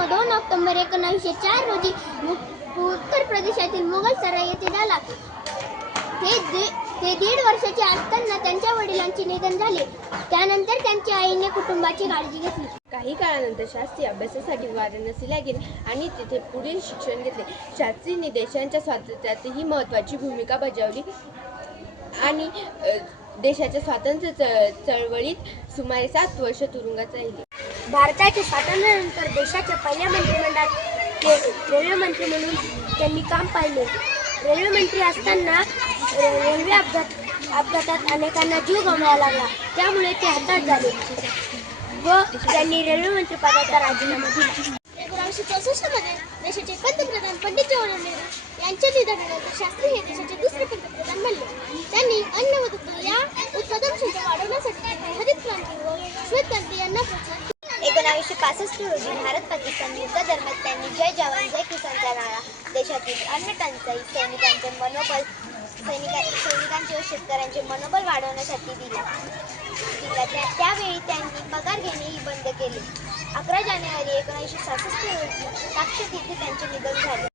जन्म दोन ऑक्टोबर एकोणीसशे चार रोजी उत्तर प्रदेशातील मुघल सराय येथे झाला. ते ते दीड वर्षाचे असताना त्यांच्या वडिलांचे निधन झाले. त्यानंतर त्यांच्या आईने कुटुंबाची काळजी घेतली. काही काळानंतर शास्त्री अभ्यासासाठी वाराणसीला गेले आणि तिथे पुढील शिक्षण घेतले. शास्त्रींनी देशांच्या स्वातंत्र्यातही महत्त्वाची भूमिका बजावली आणि देशाच्या स्वातंत्र्य च- चळवळीत सुमारे सात वर्ष तुरुंगात राहिले. भारताच्या स्वातंत्र्यानंतर देशाच्या पहिल्या मंत्रिमंडळात रेल्वे मंत्री म्हणून त्यांनी काम पाहिले. रेल्वे मंत्री असताना रेल्वे अपघात अपघातात अनेकांना जीव गमवावा लागला. त्यामुळे ते हातात झाले. व त्यांनी रेल्वे मंत्री पदाचा राजीनामा दिला. एकोणीसशे चौसष्टमध्ये देशाचे पंतप्रधान पंडित जवाहरलाल नेहरू यांच्या निधनानंतर शास्त्री हे देशाचे दुसरे एकोणीसशे पासष्ट रोजी भारत पाकिस्तान युद्ध दरम्यान त्यांनी जय जवान जय किसानचा नारा देशातील अन्न टंचाई सैनिकांचे मनोबल सैनिका सैनिकांचे व शेतकऱ्यांचे मनोबल वाढवण्यासाठी दिला. दिला. त्या त्यावेळी त्यांनी पगार घेणेही बंद केले. अकरा जानेवारी एकोणीसशे सहासष्ट रोजी नागपूर येथे त्यांचे निधन झाले.